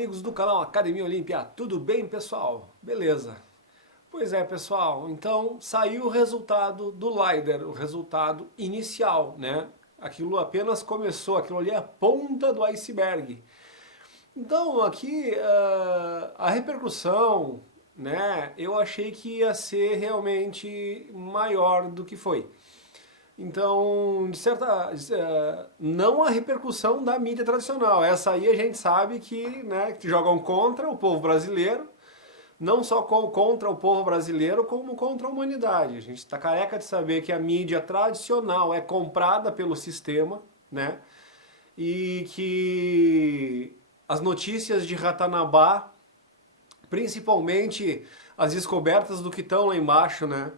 amigos do canal Academia Olímpia, tudo bem, pessoal? Beleza. Pois é, pessoal, então saiu o resultado do LiDAR, o resultado inicial, né? Aquilo apenas começou, aquilo ali é a ponta do iceberg. Então aqui a repercussão, né, eu achei que ia ser realmente maior do que foi. Então, não a repercussão da mídia tradicional. Essa aí a gente sabe que, né, que jogam contra o povo brasileiro, não só contra o povo brasileiro, como contra a humanidade. A gente está careca de saber que a mídia tradicional é comprada pelo sistema, né, e que as notícias de Ratanabá, principalmente as descobertas do que estão lá embaixo, né,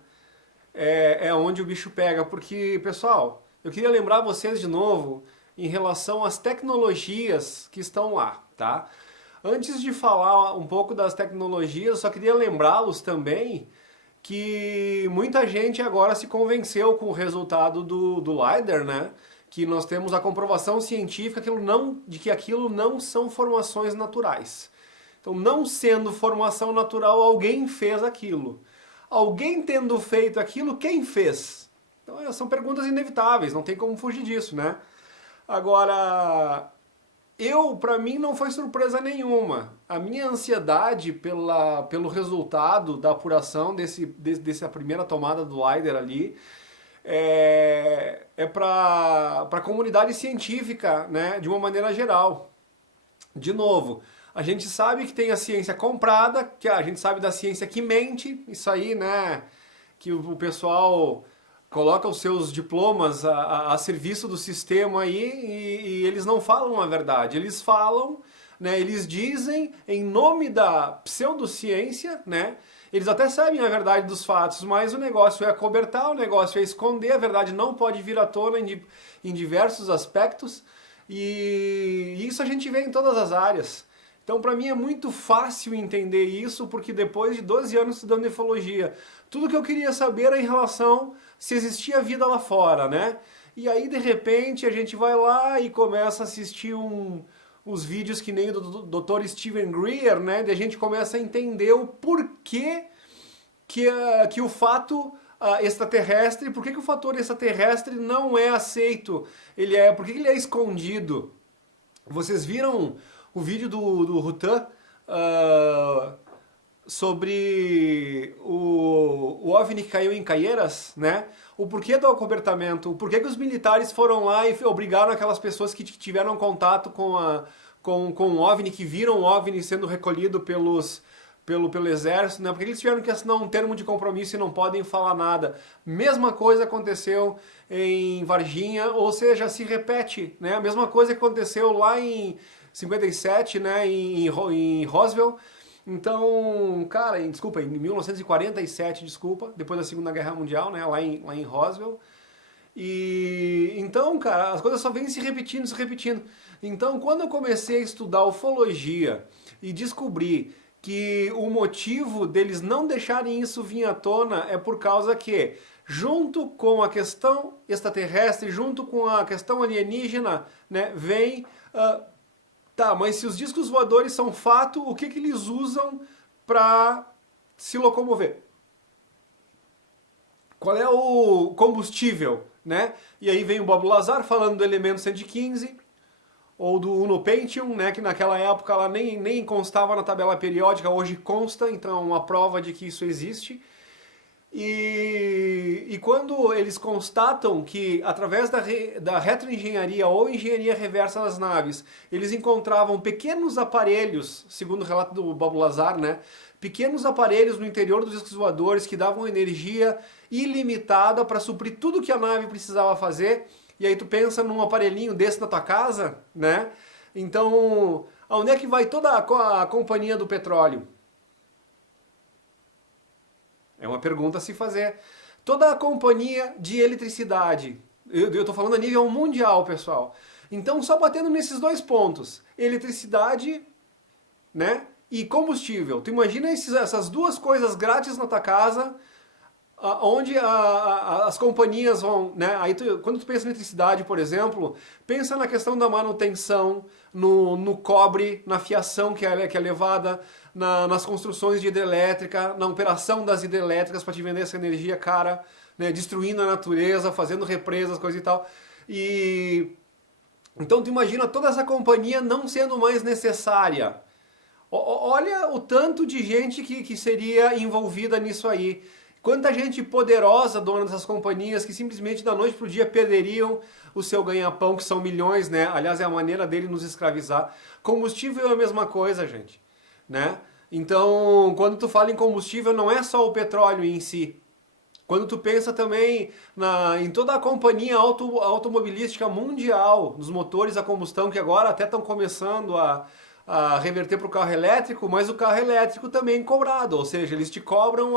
é onde o bicho pega, porque, pessoal, eu queria lembrar vocês de novo em relação às tecnologias que estão lá, tá? Antes de falar um pouco das tecnologias, eu só queria lembrá-los também que muita gente agora se convenceu com o resultado do LiDAR, né? Que nós temos a comprovação científica de que aquilo não são formações naturais. Então, não sendo formação natural, alguém fez aquilo. Alguém tendo feito aquilo, quem fez? Então são perguntas inevitáveis, não tem como fugir disso, né? Agora, para mim não foi surpresa nenhuma. A minha ansiedade pelo resultado da apuração dessa primeira tomada do LiDAR ali é para a comunidade científica, né, de uma maneira geral. De novo, a gente sabe que tem a ciência comprada, que a gente sabe da ciência que mente, isso aí, né, que o pessoal coloca os seus diplomas a serviço do sistema aí e eles não falam a verdade, eles falam, né, eles dizem em nome da pseudociência, né, eles até sabem a verdade dos fatos, mas o negócio é acobertar, o negócio é esconder, a verdade não pode vir à tona em diversos aspectos e isso a gente vê em todas as áreas. Então, para mim é muito fácil entender isso, porque depois de 12 anos estudando ufologia, tudo que eu queria saber era em relação se existia vida lá fora, né? E aí, de repente, a gente vai lá e começa a assistir os vídeos que nem o do Dr. Steven Greer, né? E a gente começa a entender o porquê que o fato extraterrestre, por que o fator extraterrestre não é aceito, por que ele é escondido? Vocês viram o vídeo do Rutan sobre o OVNI que caiu em Caieiras, né? O porquê do acobertamento, o porquê que os militares foram lá e obrigaram aquelas pessoas que tiveram contato com o OVNI, que viram o OVNI sendo recolhido pelo exército, né? Porque eles tiveram que assinar um termo de compromisso e não podem falar nada. Mesma coisa aconteceu em Varginha, ou seja, se repete, né? A mesma coisa que aconteceu lá em 57, né, em Roswell. Então, cara, em 1947, depois da Segunda Guerra Mundial, né, lá em Roswell. E então, cara, as coisas só vêm se repetindo, se repetindo. Então, quando eu comecei a estudar ufologia e descobri que o motivo deles não deixarem isso vir à tona é por causa que, junto com a questão extraterrestre, junto com a questão alienígena, né, vem... Tá, mas se os discos voadores são fato, o que eles usam para se locomover? Qual é o combustível, né? E aí vem o Bob Lazar falando do elemento 115, ou do Uno Pentium, né, que naquela época ela nem constava na tabela periódica, hoje consta, então é uma prova de que isso existe. E quando eles constatam que, através da retroengenharia ou engenharia reversa das naves, eles encontravam pequenos aparelhos, segundo o relato do Bob Lazar, né, pequenos aparelhos no interior dos discos voadores que davam energia ilimitada para suprir tudo que a nave precisava fazer, e aí tu pensa num aparelhinho desse na tua casa, né? Então, aonde é que vai toda a companhia do petróleo? É uma pergunta a se fazer. Toda a companhia de eletricidade, eu estou falando a nível mundial, pessoal. Então, só batendo nesses dois pontos, eletricidade, né, e combustível. Tu imagina essas duas coisas grátis na tua casa, onde as companhias vão, né? Aí quando tu pensa em eletricidade, por exemplo, pensa na questão da manutenção, no cobre, na fiação que é levada, nas construções de hidrelétrica, na operação das hidrelétricas para te vender essa energia cara, né? Destruindo a natureza, fazendo represas, coisa e tal. E então tu imagina toda essa companhia não sendo mais necessária. Olha o tanto de gente que seria envolvida nisso aí. Quanta gente poderosa, dona dessas companhias, que simplesmente da noite pro dia perderiam o seu ganha-pão, que são milhões, né? Aliás, é a maneira dele nos escravizar. Combustível é a mesma coisa, gente, né? Então, quando tu fala em combustível, não é só o petróleo em si. Quando tu pensa também em toda a companhia automobilística mundial, nos motores a combustão, que agora até estão começando a reverter para o carro elétrico, mas o carro elétrico também é cobrado, ou seja, eles te cobram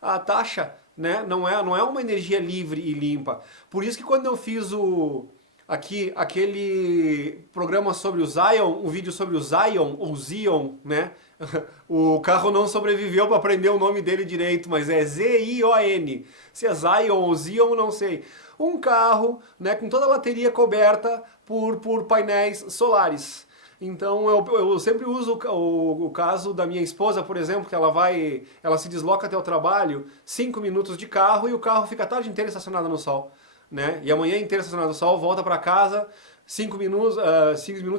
a taxa, né? Não é uma energia livre e limpa. Por isso que quando eu fiz aquele programa sobre o Zion, um vídeo sobre o Zion, ou Zion, né? O carro não sobreviveu para aprender o nome dele direito, mas é Z-I-O-N. Se é Zion ou Zion, não sei. Um carro, né, com toda a bateria coberta por painéis solares. Então eu sempre uso o caso da minha esposa, por exemplo, que ela se desloca até o trabalho, 5 minutos de carro e o carro fica a tarde inteira estacionado no sol, né? E a manhã inteira estacionado no sol, volta para casa, 5 minutos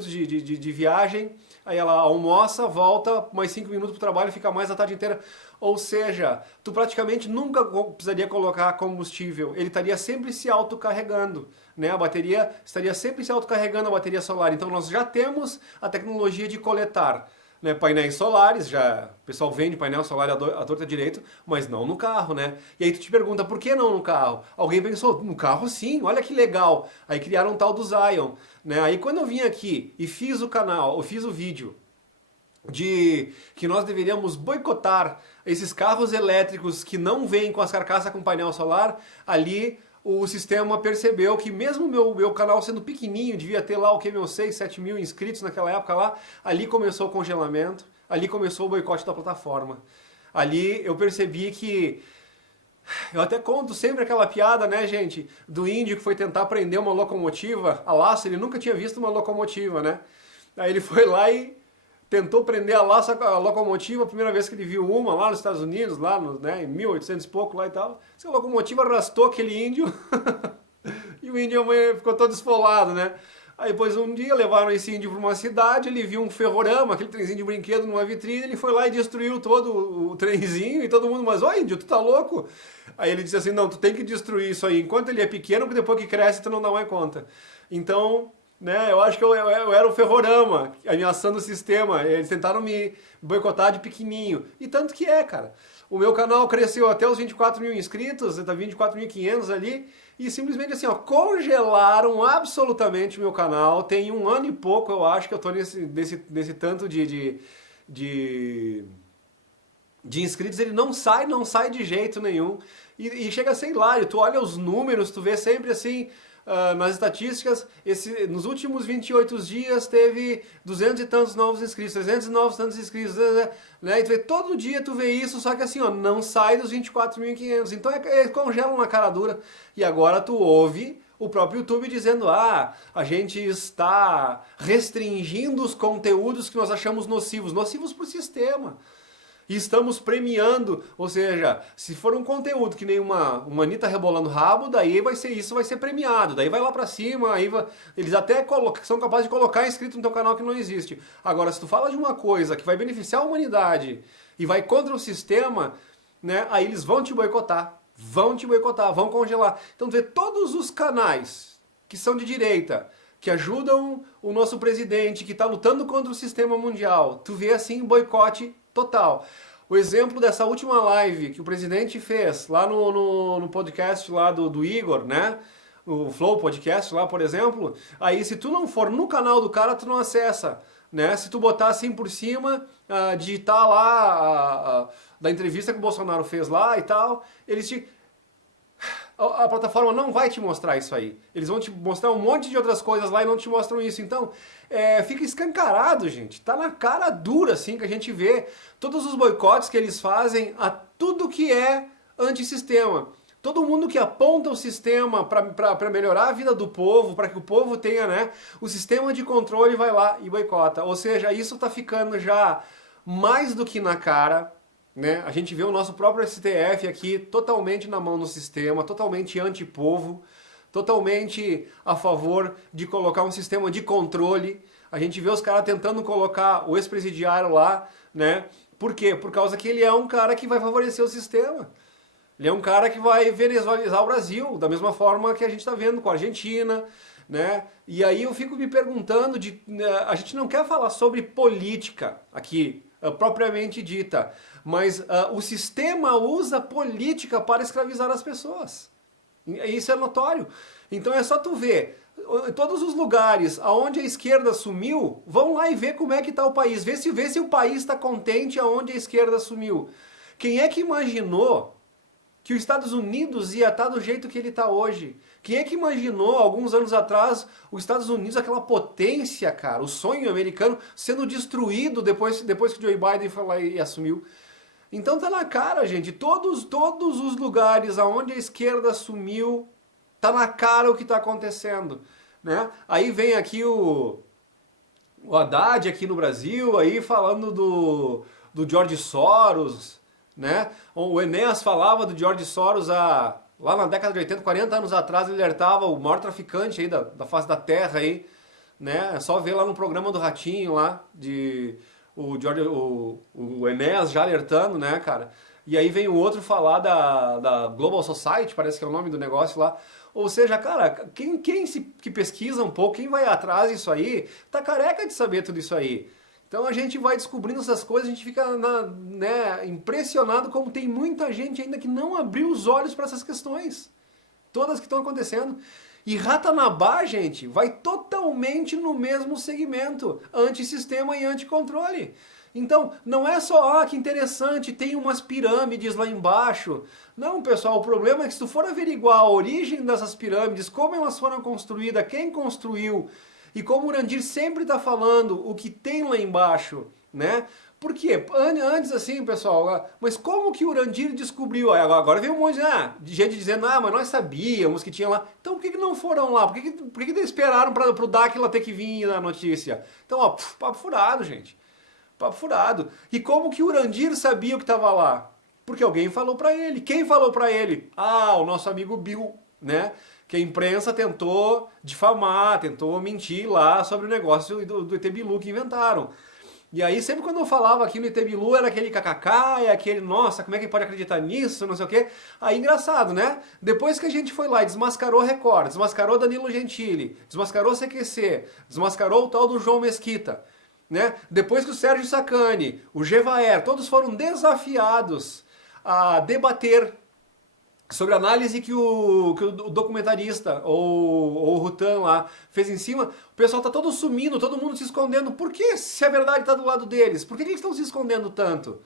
de viagem, aí ela almoça, volta, mais 5 minutos para o trabalho e fica mais a tarde inteira. Ou seja, tu praticamente nunca precisaria colocar combustível, ele estaria sempre se autocarregando, né? A bateria estaria sempre se autocarregando, a bateria solar. Então nós já temos a tecnologia de coletar, né, painéis solares, já o pessoal vende painel solar à torta direito, mas não no carro, né? E aí tu te pergunta, por que não no carro? Alguém pensou, no carro sim, olha que legal. Aí criaram um tal do Zion, né? Aí quando eu vim aqui e fiz o vídeo de que nós deveríamos boicotar esses carros elétricos que não vêm com as carcaças com painel solar, ali o sistema percebeu que mesmo meu canal sendo pequenininho, devia ter lá meus 6, 7 mil inscritos naquela época lá, ali começou o congelamento, ali começou o boicote da plataforma. Ali eu percebi que... Eu até conto sempre aquela piada, né, gente, do índio que foi tentar prender uma locomotiva a laço, ele nunca tinha visto uma locomotiva, né? Aí ele foi lá e tentou prender a locomotiva, a primeira vez que ele viu uma lá nos Estados Unidos, lá né, em 1800 e pouco lá e tal. Essa locomotiva arrastou aquele índio e o índio ficou todo esfolado, né? Aí depois um dia levaram esse índio para uma cidade, ele viu um ferrorama, aquele trenzinho de brinquedo numa vitrine, ele foi lá e destruiu todo o trenzinho e todo mundo, mas ô índio, tu tá louco? Aí ele disse assim, não, tu tem que destruir isso aí enquanto ele é pequeno, porque depois que cresce tu não dá mais conta. Então... né, eu acho que eu era o ferrorama, ameaçando o sistema. Eles tentaram me boicotar de pequenininho. E tanto que cara. O meu canal cresceu até os 24 mil inscritos, tá 24.500 ali, e simplesmente assim, ó, congelaram absolutamente o meu canal. Tem 1 ano e pouco, eu acho, que eu tô nesse tanto de inscritos. Ele não sai de jeito nenhum. E chega a ser hilário. Tu olha os números, tu vê sempre assim... nas estatísticas, nos últimos 28 dias teve 200 e tantos novos inscritos, 309 tantos inscritos, né? E tu vê, todo dia tu vê isso, só que assim, ó, não sai dos 24.500. Então eles congelam na cara dura. E agora tu ouve o próprio YouTube dizendo, a gente está restringindo os conteúdos que nós achamos nocivos para o sistema. E estamos premiando, ou seja, se for um conteúdo que nem uma Anitta rebolando rabo, daí vai ser premiado, daí vai lá pra cima, eles até são capazes de colocar inscrito no teu canal que não existe. Agora, se tu fala de uma coisa que vai beneficiar a humanidade e vai contra o sistema, né, aí eles vão te boicotar, vão congelar. Então tu vê todos os canais que são de direita, que ajudam o nosso presidente, que está lutando contra o sistema mundial, tu vê assim boicote total. O exemplo dessa última live que o presidente fez lá no podcast lá do Igor, né? O Flow Podcast lá, por exemplo. Aí se tu não for no canal do cara, tu não acessa, né? Se tu botar assim por cima, digitar lá da entrevista que o Bolsonaro fez lá e tal, a plataforma não vai te mostrar isso aí. Eles vão te mostrar um monte de outras coisas lá e não te mostram isso. Então, fica escancarado, gente. Tá na cara dura, assim, que a gente vê todos os boicotes que eles fazem a tudo que é antissistema. Todo mundo que aponta o sistema para melhorar a vida do povo, para que o povo tenha, né, o sistema de controle, vai lá e boicota. Ou seja, isso está ficando já mais do que na cara, né? A gente vê o nosso próprio STF aqui totalmente na mão do sistema, totalmente anti-povo, totalmente a favor de colocar um sistema de controle. A gente vê os caras tentando colocar o ex-presidiário lá, né? Por quê? Por causa que ele é um cara que vai favorecer o sistema. Ele é um cara que vai venezuelizar o Brasil, da mesma forma que a gente está vendo com a Argentina, né? E aí eu fico me perguntando, a gente não quer falar sobre política aqui, propriamente dita, mas o sistema usa política para escravizar as pessoas. Isso é notório. Então é só tu ver, em todos os lugares onde a esquerda sumiu, vão lá e ver como é que está o país, vê se o país está contente aonde a esquerda sumiu. Quem é que imaginou que os Estados Unidos ia estar do jeito que ele está hoje? Quem é que imaginou, alguns anos atrás, os Estados Unidos, aquela potência, cara, o sonho americano, sendo destruído depois que o Joe Biden foi lá e assumiu? Então tá na cara, gente, todos os lugares aonde a esquerda sumiu, tá na cara o que está acontecendo, né? Aí vem aqui o Haddad aqui no Brasil, aí falando do George Soros, né? O Enéas falava do George Soros lá na década de 80, 40 anos atrás, ele alertava o maior traficante aí da face da terra aí, né? É só ver lá no programa do Ratinho lá, o Enéas já alertando, né, cara? E aí vem o outro falar da Global Society, parece que é o nome do negócio lá. Ou seja, cara, que pesquisa um pouco, quem vai atrás disso aí, tá careca de saber tudo isso aí. Então a gente vai descobrindo essas coisas, a gente fica impressionado como tem muita gente ainda que não abriu os olhos para essas questões. Todas que estão acontecendo. E Ratanabá, gente, vai totalmente no mesmo segmento, antissistema e anticontrole. Então, não é só, que interessante, tem umas pirâmides lá embaixo. Não, pessoal, o problema é que se tu for averiguar a origem dessas pirâmides, como elas foram construídas, quem construiu, e como o Urandir sempre está falando o que tem lá embaixo, né? Por quê? Antes assim, pessoal, mas como que o Urandir descobriu? Agora veio um monte de gente dizendo, mas nós sabíamos que tinha lá. Então por que não foram lá? Por que eles esperaram para o Dáquila ter que vir na notícia? Então, ó, papo furado, gente. Papo furado. E como que o Urandir sabia o que estava lá? Porque alguém falou para ele. Quem falou para ele? O nosso amigo Bill, né? Que a imprensa tentou difamar, tentou mentir lá sobre o negócio do ET Bilu que inventaram. E aí sempre quando eu falava aqui no ET Bilu era aquele kkk, aquele, nossa, como é que pode acreditar nisso, não sei o quê. Aí engraçado, né? Depois que a gente foi lá e desmascarou Record, desmascarou Danilo Gentili, desmascarou CQC, desmascarou o tal do João Mesquita, né? Depois que o Sérgio Sacani, o Gevaer, todos foram desafiados a debater sobre a análise que o documentarista, ou o Rutan lá, fez em cima, o pessoal tá todo sumindo, todo mundo se escondendo. Por que, se a verdade está do lado deles? Por que eles estão se escondendo tanto?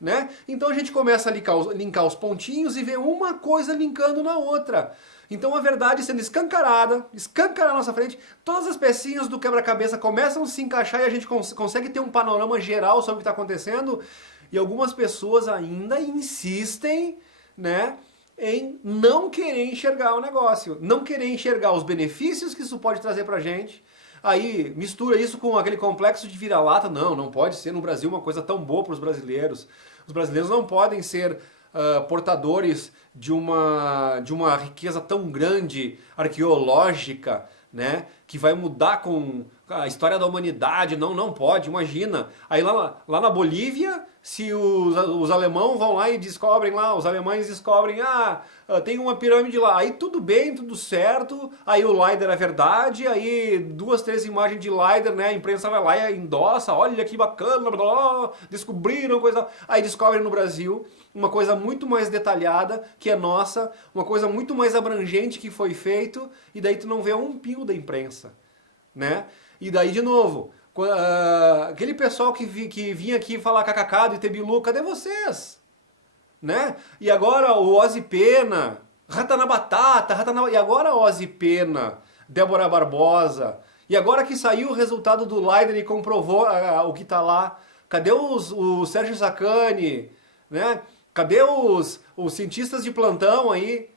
Né? Então a gente começa a linkar os pontinhos e ver uma coisa linkando na outra. Então a verdade sendo escancarada na nossa frente, todas as pecinhas do quebra-cabeça começam a se encaixar e a gente consegue ter um panorama geral sobre o que está acontecendo. E algumas pessoas ainda insistem, né, em não querer enxergar o negócio, não querer enxergar os benefícios que isso pode trazer pra gente. Aí mistura isso com aquele complexo de vira-lata. Não pode ser no Brasil uma coisa tão boa para os brasileiros. Os brasileiros não podem ser portadores de uma riqueza tão grande, arqueológica, né, que vai mudar com a história da humanidade. Não pode, imagina. Aí lá na Bolívia, se os alemães vão lá e descobrem lá, os alemães descobrem, tem uma pirâmide lá, aí tudo bem, tudo certo, aí o LiDAR é verdade, aí 2, 3 imagens de LiDAR, né, a imprensa vai lá e endossa, olha que bacana, blá, blá, blá, descobriram coisa, aí descobrem no Brasil uma coisa muito mais detalhada, que é nossa, uma coisa muito mais abrangente que foi feito, e daí tu não vê um pio da imprensa, né, e daí de novo, aquele pessoal que vinha aqui falar kkk do ET Bilu, cadê vocês? Né? E agora o Ozzy Pena, Rata na Batata, e agora Ozzy Pena, Débora Barbosa, e agora que saiu o resultado do LiDAR e comprovou o que tá lá, cadê o Sérgio Sacani, né? Cadê os cientistas de plantão aí,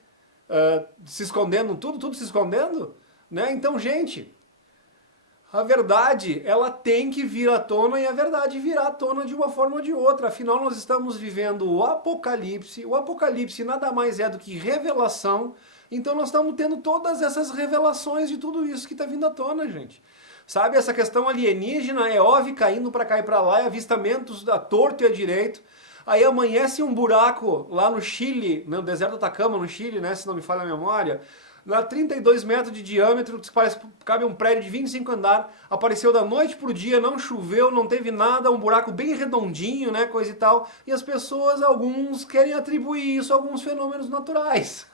se escondendo, tudo se escondendo? Né? Então, gente, a verdade, ela tem que vir à tona, e a verdade virá à tona de uma forma ou de outra. Afinal, nós estamos vivendo o Apocalipse nada mais é do que revelação. Então nós estamos tendo todas essas revelações de tudo isso que está vindo à tona, gente. Sabe, essa questão alienígena, é OVNI caindo para cá e para lá, avistamentos da torto e a direito. Aí amanhece um buraco lá no Chile, no deserto do Atacama, no Chile, né, se não me falha a memória, lá 32 metros de diâmetro, que parece cabe um prédio de 25 andares, apareceu da noite pro dia, não choveu, não teve nada, um buraco bem redondinho, né, coisa e tal, e as pessoas, alguns, querem atribuir isso a alguns fenômenos naturais.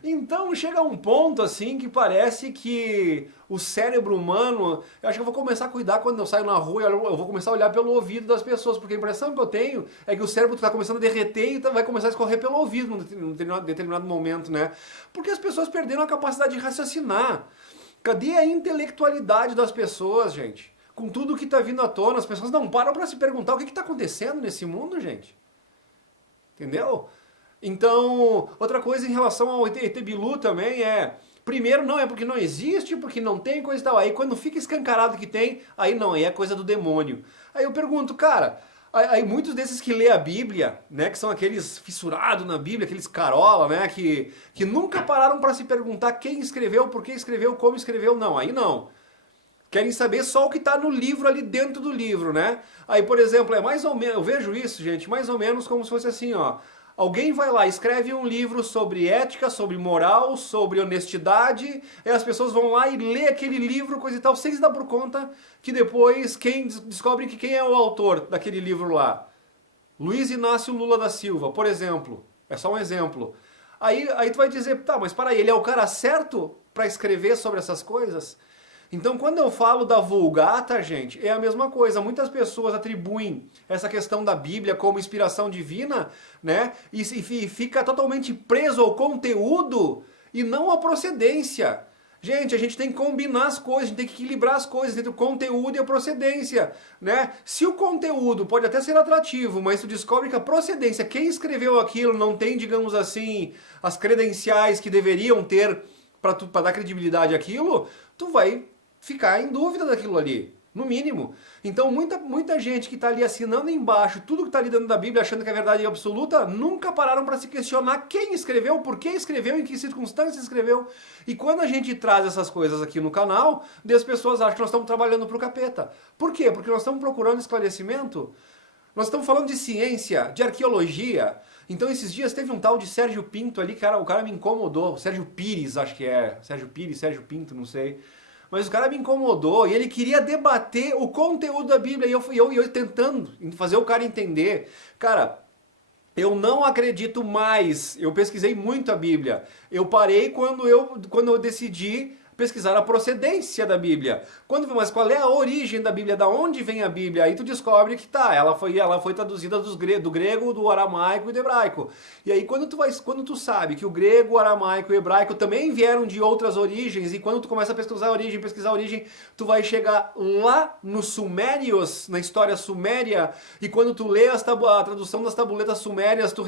Então chega um ponto assim que parece que o cérebro humano, eu acho que eu vou começar a cuidar quando eu saio na rua, eu vou começar a olhar pelo ouvido das pessoas, porque a impressão que eu tenho é que o cérebro está começando a derreter e vai começar a escorrer pelo ouvido num determinado momento, né? Porque as pessoas perderam a capacidade de raciocinar. Cadê a intelectualidade das pessoas, gente? Com tudo que está vindo à tona, as pessoas não param para se perguntar o que está acontecendo nesse mundo, gente. Entendeu? Então, outra coisa em relação ao ET Bilu também é... Primeiro, não é porque não existe, porque não tem coisa e tal. Aí quando fica escancarado que tem, aí não, aí é coisa do demônio. Aí eu pergunto, cara, aí muitos desses que lê a Bíblia, né, que são aqueles fissurados na Bíblia, aqueles carola, né, que nunca pararam para se perguntar quem escreveu, por que escreveu, como escreveu, não, aí não. Querem saber só o que está no livro, ali dentro do livro, né? Aí, por exemplo, é mais ou menos, eu vejo isso, gente, mais ou menos como se fosse assim, ó. Alguém vai lá, escreve um livro sobre ética, sobre moral, sobre honestidade, e as pessoas vão lá e lê aquele livro, coisa e tal, sem se dar por conta que depois quem descobre que quem é o autor daquele livro lá. Luiz Inácio Lula da Silva, por exemplo. É só um exemplo. Aí tu vai dizer, tá, mas para aí, ele é o cara certo para escrever sobre essas coisas? Então, quando eu falo da Vulgata, gente, é a mesma coisa. Muitas pessoas atribuem essa questão da Bíblia como inspiração divina, né? E fica totalmente preso ao conteúdo e não à procedência. Gente, a gente tem que combinar as coisas, a gente tem que equilibrar as coisas entre o conteúdo e a procedência, né? Se o conteúdo pode até ser atrativo, mas tu descobre que a procedência, quem escreveu aquilo não tem, digamos assim, as credenciais que deveriam ter para dar credibilidade àquilo, tu vai ficar em dúvida daquilo ali, no mínimo. Então muita gente que está ali assinando embaixo tudo que está ali dentro da Bíblia, achando que é verdade absoluta, nunca pararam para se questionar quem escreveu, por que escreveu, em que circunstâncias escreveu. E quando a gente traz essas coisas aqui no canal, as pessoas acham que nós estamos trabalhando para o capeta. Por quê? Porque nós estamos procurando esclarecimento. Nós estamos falando de ciência, de arqueologia. Então esses dias teve um tal de Sérgio Pinto ali, cara, o cara me incomodou. Sérgio Pires, acho que é. Sérgio Pires, Sérgio Pinto, não sei. Mas o cara me incomodou e ele queria debater o conteúdo da Bíblia e eu tentando fazer o cara entender. Cara, eu não acredito mais. Eu pesquisei muito a Bíblia. Eu parei quando eu decidi pesquisar a procedência da Bíblia. Mas qual é a origem da Bíblia? Da onde vem a Bíblia? Aí tu descobre que ela foi traduzida do grego, do aramaico e do hebraico. E aí quando tu sabe que o grego, o aramaico e o hebraico também vieram de outras origens, e quando tu começa a pesquisar a origem, tu vai chegar lá nos sumérios, na história suméria, e quando tu lê a tradução das tabuletas sumérias, tu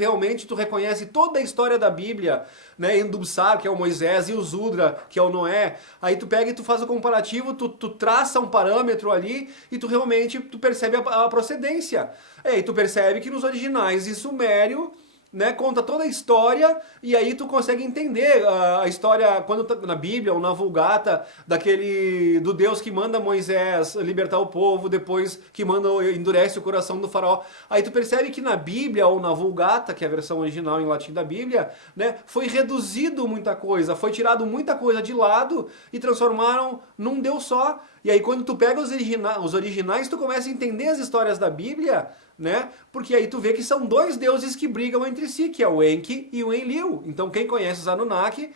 reconhece toda a história da Bíblia, né? Endubsar, que é o Moisés, e o Zudra, que é o Noé. Aí tu pega e tu faz o comparativo, tu traça um parâmetro ali e tu realmente percebe a procedência. E tu percebe que nos originais em sumério, né, conta toda a história e aí tu consegue entender a história quando tá na Bíblia ou na Vulgata do Deus que manda Moisés libertar o povo, depois que endurece o coração do faraó. Aí tu percebe que na Bíblia ou na Vulgata, que é a versão original em latim da Bíblia, né, foi reduzido muita coisa, foi tirado muita coisa de lado e transformaram num Deus só. E aí quando tu pega os originais, tu começa a entender as histórias da Bíblia, né? Porque aí tu vê que são dois deuses que brigam entre si, que é o Enki e o Enlil. Então quem conhece os Anunnaki,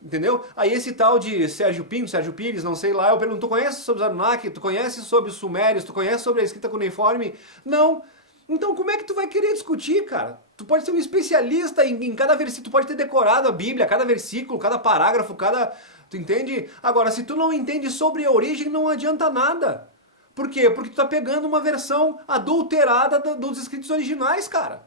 entendeu? Aí esse tal de Sérgio Pinto, Sérgio Pires, não sei lá, eu pergunto, tu conhece sobre os Anunnaki? Tu conhece sobre os Sumérios? Tu conhece sobre a escrita cuneiforme? Não. Então como é que tu vai querer discutir, cara? Tu pode ser um especialista em cada versículo, tu pode ter decorado a Bíblia, cada versículo, cada parágrafo, tu entende? Agora, se tu não entende sobre a origem, não adianta nada. Por quê? Porque tu tá pegando uma versão adulterada dos escritos originais, cara.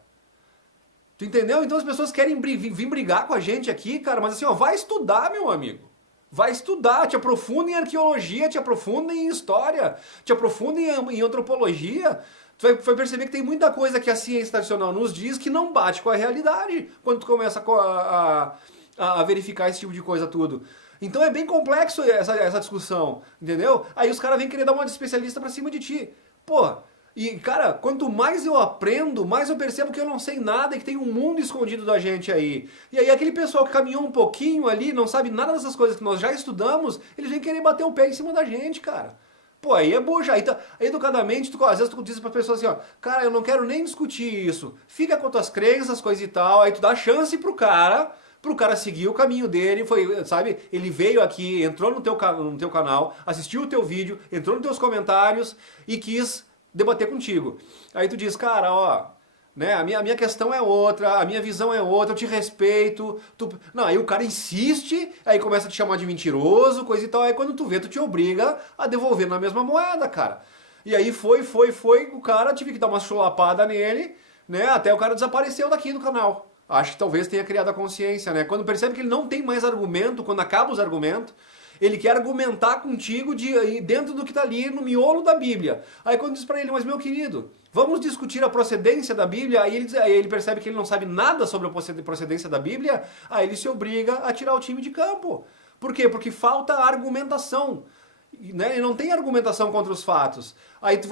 Tu entendeu? Então as pessoas querem vir brigar com a gente aqui, cara, mas assim, ó, vai estudar, meu amigo. Vai estudar, te aprofunda em arqueologia, te aprofunda em história, te aprofunda em antropologia. Tu vai perceber que tem muita coisa que a ciência tradicional nos diz que não bate com a realidade quando tu começa a verificar esse tipo de coisa tudo. Então é bem complexo essa discussão, entendeu? Aí os caras vêm querer dar uma de especialista pra cima de ti. Pô, e cara, quanto mais eu aprendo, mais eu percebo que eu não sei nada e que tem um mundo escondido da gente aí. E aí aquele pessoal que caminhou um pouquinho ali, não sabe nada dessas coisas que nós já estudamos, eles vêm querer bater o pé em cima da gente, cara. Pô, aí é boa já. Aí, educadamente, às vezes tu diz pra pessoa assim, ó, cara, eu não quero nem discutir isso. Fica com tuas crenças, coisa e tal. Aí tu dá chance pro cara seguir o caminho dele, foi, sabe? Ele veio aqui, entrou no teu canal, assistiu o teu vídeo, entrou nos teus comentários e quis debater contigo. Aí tu diz, cara, ó, né, a minha questão é outra, a minha visão é outra, eu te respeito. Não, aí o cara insiste, aí começa a te chamar de mentiroso, coisa e tal. Aí quando tu vê, tu te obriga a devolver na mesma moeda, cara. E aí foi, o cara tive que dar uma chulapada nele, né, até o cara desapareceu daqui do canal. Acho que talvez tenha criado a consciência, né? Quando percebe que ele não tem mais argumento, quando acaba os argumentos, ele quer argumentar contigo dentro do que está ali no miolo da Bíblia. Aí quando diz para ele, mas meu querido, vamos discutir a procedência da Bíblia, aí ele percebe que ele não sabe nada sobre a procedência da Bíblia, aí ele se obriga a tirar o time de campo. Por quê? Porque falta argumentação. Né? E não tem argumentação contra os fatos. Aí tu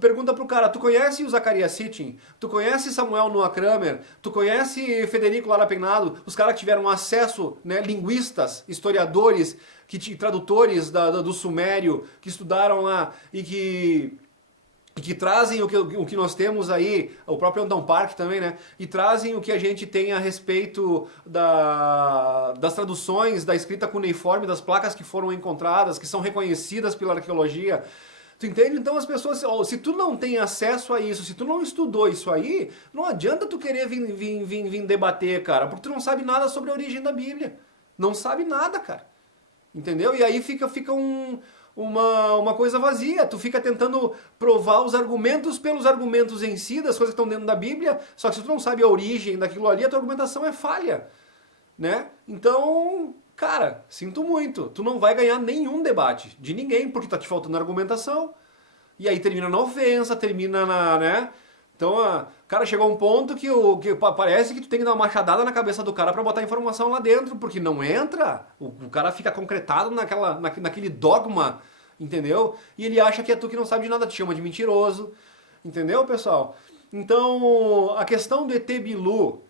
pergunta pro cara, tu conhece o Zacarias Sitchin? Tu conhece Samuel Noah Kramer? Tu conhece Federico Lara Peinado? Os caras que tiveram acesso, né, linguistas, historiadores, tradutores do Sumério, que estudaram lá e que trazem o que nós temos aí, o próprio Andon Park também, né? E trazem o que a gente tem a respeito das traduções, da escrita cuneiforme, das placas que foram encontradas, que são reconhecidas pela arqueologia. Tu entende? Então as pessoas, se tu não tem acesso a isso, se tu não estudou isso aí, não adianta tu querer vir debater, cara, porque tu não sabe nada sobre a origem da Bíblia. Não sabe nada, cara. Entendeu? E aí fica uma coisa vazia. Tu fica tentando provar os argumentos pelos argumentos em si, das coisas que estão dentro da Bíblia, só que se tu não sabe a origem daquilo ali, a tua argumentação é falha. Né? Então, cara, sinto muito. Tu não vai ganhar nenhum debate de ninguém, porque tá te faltando argumentação. E aí termina na ofensa, termina né? Então, cara, chegou a um ponto que parece que tu tem que dar uma machadada na cabeça do cara pra botar a informação lá dentro, porque não entra. O cara fica concretado naquele dogma, entendeu? E ele acha que é tu que não sabe de nada, te chama de mentiroso, entendeu, pessoal? Então, a questão do ET Bilu,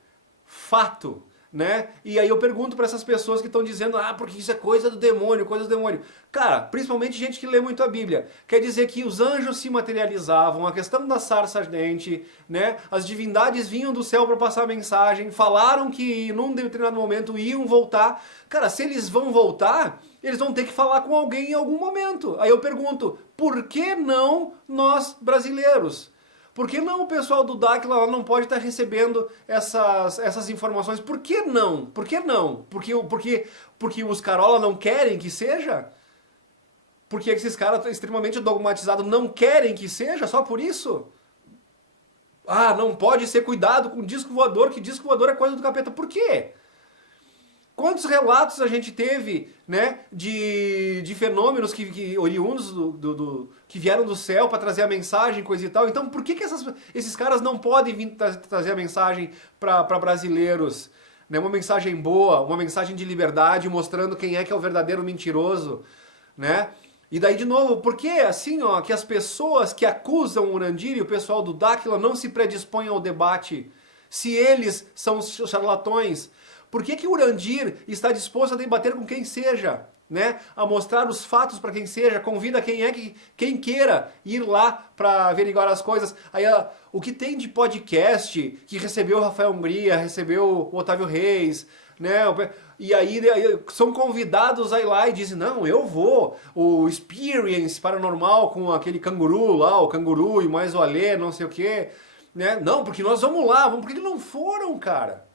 fato, né? E aí eu pergunto para essas pessoas que estão dizendo, porque isso é coisa do demônio, coisa do demônio. Cara, principalmente gente que lê muito a Bíblia. Quer dizer que os anjos se materializavam, a questão da sarça ardente, né? As divindades vinham do céu para passar a mensagem, falaram que num determinado momento iam voltar. Cara, se eles vão voltar, eles vão ter que falar com alguém em algum momento. Aí eu pergunto, por que não nós brasileiros? Por que não o pessoal do Dáquila não pode estar recebendo essas informações? Por que não? Por que não? Porque os Carola não querem que seja? Porque esses caras extremamente dogmatizados não querem que seja? Só por isso? Não pode ser cuidado com disco voador, que disco voador é coisa do capeta. Por quê? Quantos relatos a gente teve, né, de fenômenos oriundos que vieram do céu para trazer a mensagem, coisa e tal. Então por que esses caras não podem vir trazer a mensagem para brasileiros? Né? Uma mensagem boa, uma mensagem de liberdade, mostrando quem é que é o verdadeiro mentiroso. Né? E daí, de novo, por que assim, que as pessoas que acusam o Urandir e o pessoal do Dáquila não se predispõem ao debate? Se eles são os charlatões, por que o Urandir está disposto a debater com quem seja, né? A mostrar os fatos para quem seja, convida quem queira ir lá para averiguar as coisas. Aí o que tem de podcast que recebeu o Rafael Hungria, recebeu o Otávio Reis, né? E aí são convidados a ir lá e dizem, não, eu vou, o Experience Paranormal com aquele canguru lá, o canguru e mais o Alê, não sei o quê, né? Não, porque nós vamos lá, por que não foram, cara?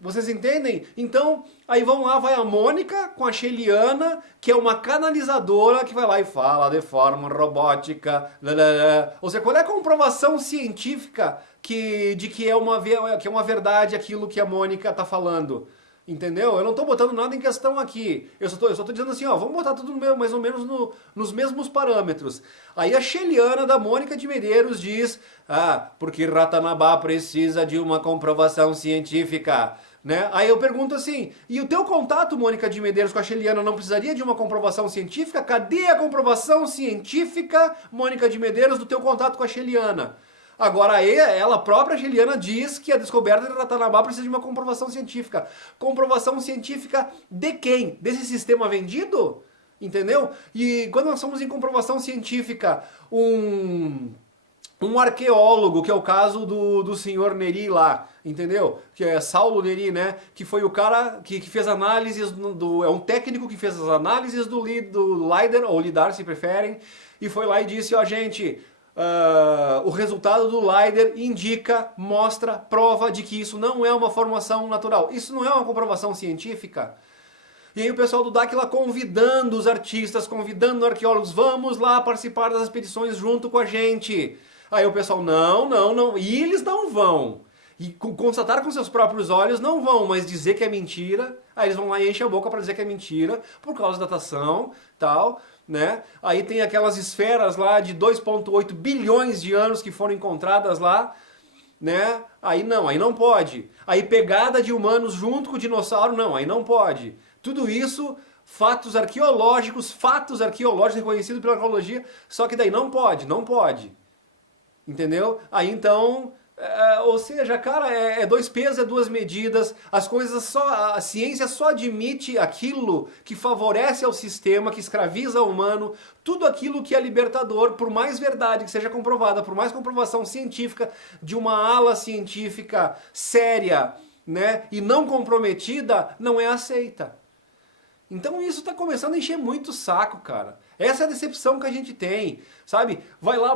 Vocês entendem? Então, aí vão lá, vai a Mônica com a Sheliana, que é uma canalizadora que vai lá e fala de forma robótica. Lalala. Ou seja, qual é a comprovação científica de que é uma verdade aquilo que a Mônica tá falando? Entendeu? Eu não tô botando nada em questão aqui. Eu só tô dizendo assim, ó, vamos botar tudo mais ou menos nos mesmos parâmetros. Aí a Sheliana da Mônica de Medeiros diz, porque Ratanabá precisa de uma comprovação científica. Né? Aí eu pergunto assim, e o teu contato, Mônica de Medeiros, com a Sheliana não precisaria de uma comprovação científica? Cadê a comprovação científica, Mônica de Medeiros, do teu contato com a Sheliana? Agora ela própria, a Sheliana, diz que a descoberta de Ratanabá precisa de uma comprovação científica. Comprovação científica de quem? Desse sistema vendido? Entendeu? E quando nós somos em comprovação científica, um arqueólogo, que é o caso do senhor Neri lá, entendeu? Que é Saulo Neri, né? Que foi o cara que fez análises, é um técnico que fez as análises do LiDAR, ou LiDAR se preferem, e foi lá e disse, ó gente, o resultado do LiDAR indica, mostra, prova de que isso não é uma formação natural. Isso não é uma comprovação científica. E aí o pessoal do Dáquila convidando os artistas, convidando arqueólogos, vamos lá participar das expedições junto com a gente. Aí o pessoal, não, e eles não vão. E constatar com seus próprios olhos não vão, mas dizer que é mentira, aí eles vão lá e enchem a boca para dizer que é mentira, por causa da datação, tal, né? Aí tem aquelas esferas lá de 2,8 bilhões de anos que foram encontradas lá, né? Aí não pode. Aí pegada de humanos junto com o dinossauro, não, aí não pode. Tudo isso, fatos arqueológicos reconhecidos pela arqueologia, só que daí não pode. Entendeu? Aí então, ou seja, cara, é dois pesos, é duas medidas, as coisas a ciência só admite aquilo que favorece ao sistema, que escraviza o humano, tudo aquilo que é libertador, por mais verdade que seja comprovada, por mais comprovação científica de uma ala científica séria, né, e não comprometida, não é aceita. Então isso tá começando a encher muito o saco, cara. Essa é a decepção que a gente tem, sabe? Vai lá,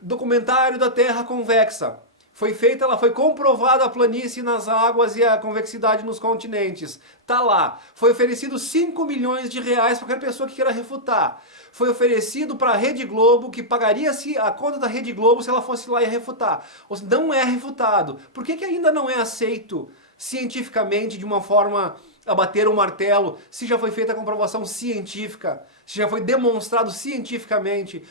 documentário da Terra convexa. Foi feita, ela foi comprovada a planície nas águas e a convexidade nos continentes. Tá lá. Foi oferecido 5 milhões de reais para qualquer pessoa que queira refutar. Foi oferecido para a Rede Globo, que pagaria a conta da Rede Globo se ela fosse lá e refutar. Ou seja, não é refutado. Por que ainda não é aceito cientificamente de uma forma a bater o martelo, se já foi feita a comprovação científica, se já foi demonstrado cientificamente?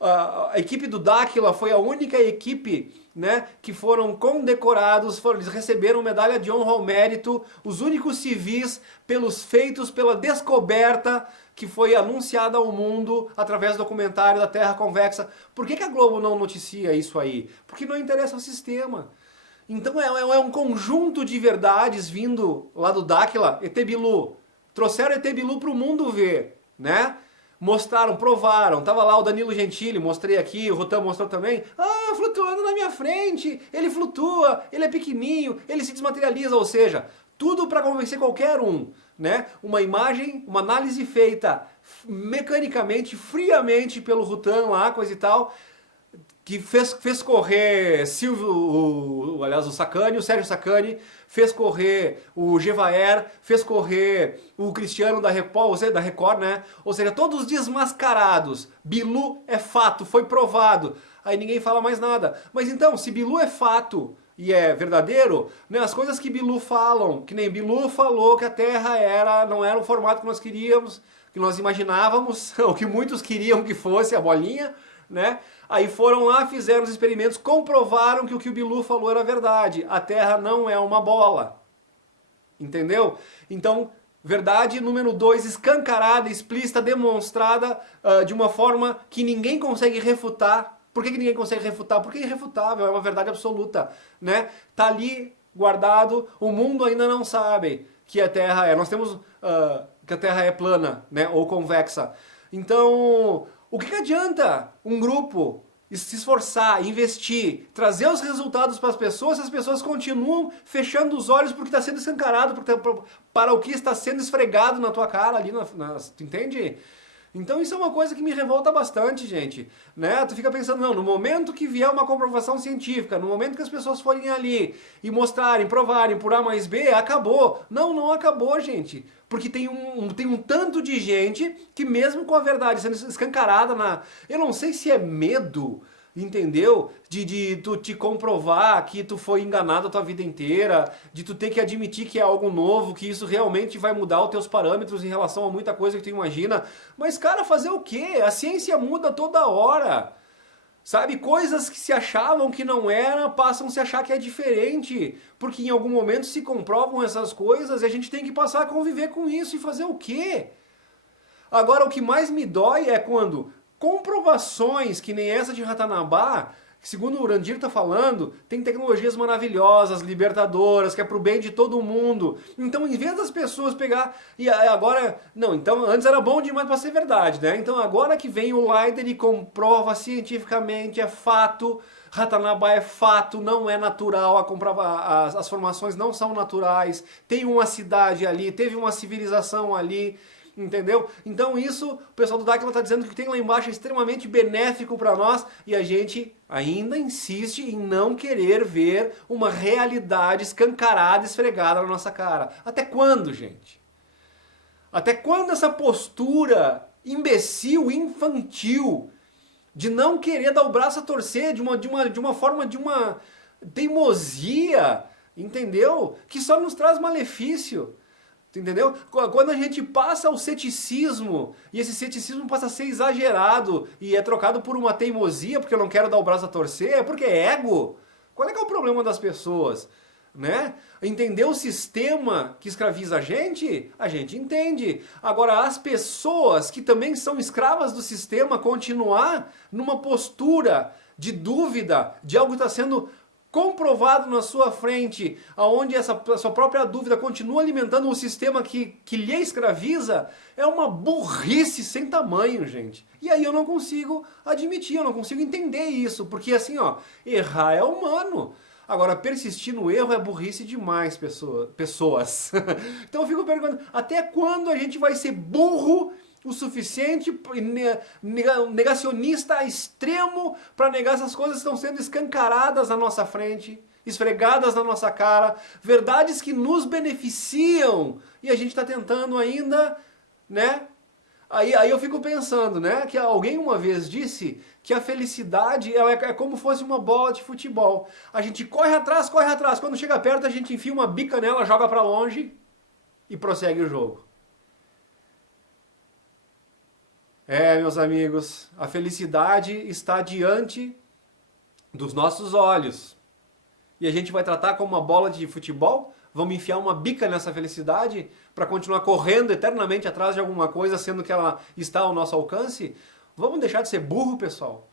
A equipe do Dáquila foi a única equipe, né, que foram condecorados, eles receberam medalha de honra ao mérito, os únicos civis pelos feitos, pela descoberta que foi anunciada ao mundo através do documentário da Terra Convexa. Por que a Globo não noticia isso aí? Porque não interessa ao sistema. Então é um conjunto de verdades vindo lá do Dáquila, ET Bilu. Trouxeram ET Bilu para o mundo ver, né? Mostraram, provaram. Tava lá o Danilo Gentili, mostrei aqui, o Rotan mostrou também. Flutuando na minha frente, ele flutua, ele é pequenininho, ele se desmaterializa, ou seja, tudo para convencer qualquer um, né? Uma imagem, uma análise feita mecanicamente, friamente pelo Rotan lá, coisa e tal, que fez correr o Sacani, o Sérgio Sacani, fez correr o Gevaer, fez correr o Cristiano da Record, né? Ou seja, todos desmascarados. Bilu é fato, foi provado. Aí ninguém fala mais nada. Mas então, se Bilu é fato e é verdadeiro, né, as coisas que Bilu falam, que nem Bilu falou que a Terra não era o formato que nós queríamos, que nós imaginávamos, ou que muitos queriam que fosse a bolinha, né? Aí foram lá, fizeram os experimentos, comprovaram que o Bilu falou era verdade. A Terra não é uma bola. Entendeu? Então, verdade número 2, escancarada, explícita, demonstrada de uma forma que ninguém consegue refutar. Por que ninguém consegue refutar? Porque é irrefutável, é uma verdade absoluta, né? Tá ali guardado, o mundo ainda não sabe que a Terra nós temos que a Terra é plana, né? Ou convexa. Então, o que adianta um grupo se esforçar, investir, trazer os resultados para as pessoas, se as pessoas continuam fechando os olhos porque está sendo escancarado, para o que está sendo esfregado na tua cara ali, tu entende? Então isso é uma coisa que me revolta bastante, gente, né? Tu fica pensando, não, no momento que vier uma comprovação científica, no momento que as pessoas forem ali e mostrarem, provarem por A mais B, acabou. Não, não acabou, gente. Porque tem um tanto de gente que mesmo com a verdade sendo escancarada eu não sei se é medo, entendeu? De tu te comprovar que tu foi enganado a tua vida inteira, de tu ter que admitir que é algo novo, que isso realmente vai mudar os teus parâmetros em relação a muita coisa que tu imagina. Mas, cara, fazer o quê? A ciência muda toda hora. Sabe, coisas que se achavam que não era, passam a se achar que é diferente, porque em algum momento se comprovam essas coisas e a gente tem que passar a conviver com isso e fazer o quê? Agora, o que mais me dói é quando comprovações que nem essa de Ratanabá, que segundo o Urandir está falando, tem tecnologias maravilhosas, libertadoras, que é pro bem de todo mundo. Então, em vez das pessoas pegar e agora, não, então antes era bom demais para ser verdade, né? Então, agora que vem o Leider e comprova cientificamente, é fato, Ratanabá é fato, não é natural, as formações não são naturais, tem uma cidade ali, teve uma civilização ali. Entendeu? Então isso, o pessoal do Dáquila está dizendo que tem lá embaixo é extremamente benéfico para nós e a gente ainda insiste em não querer ver uma realidade escancarada, esfregada na nossa cara. Até quando, gente? Até quando essa postura imbecil, infantil, de não querer dar o braço a torcer de uma forma, de uma teimosia, entendeu? Que só nos traz malefício. Entendeu? Quando a gente passa ao ceticismo, e esse ceticismo passa a ser exagerado e é trocado por uma teimosia, porque eu não quero dar o braço a torcer, é porque é ego. Qual é que é o problema das pessoas? Né? Entender o sistema que escraviza a gente entende. Agora, as pessoas que também são escravas do sistema, continuar numa postura de dúvida de algo que está sendo comprovado na sua frente, aonde essa sua própria dúvida continua alimentando um sistema que lhe escraviza, é uma burrice sem tamanho, gente. E aí eu não consigo admitir, eu não consigo entender isso, porque assim, ó, errar é humano. Agora, persistir no erro é burrice demais, pessoas. Então eu fico perguntando, até quando a gente vai ser burro o suficiente, negacionista extremo, para negar essas coisas que estão sendo escancaradas na nossa frente, esfregadas na nossa cara, verdades que nos beneficiam, e a gente está tentando ainda, né? Aí eu fico pensando, né, que alguém uma vez disse que a felicidade é como fosse uma bola de futebol. A gente corre atrás, quando chega perto a gente enfia uma bica nela, joga para longe e prossegue o jogo. É, meus amigos, a felicidade está diante dos nossos olhos. E a gente vai tratar como uma bola de futebol? Vamos enfiar uma bica nessa felicidade para continuar correndo eternamente atrás de alguma coisa, sendo que ela está ao nosso alcance? Vamos deixar de ser burro, pessoal?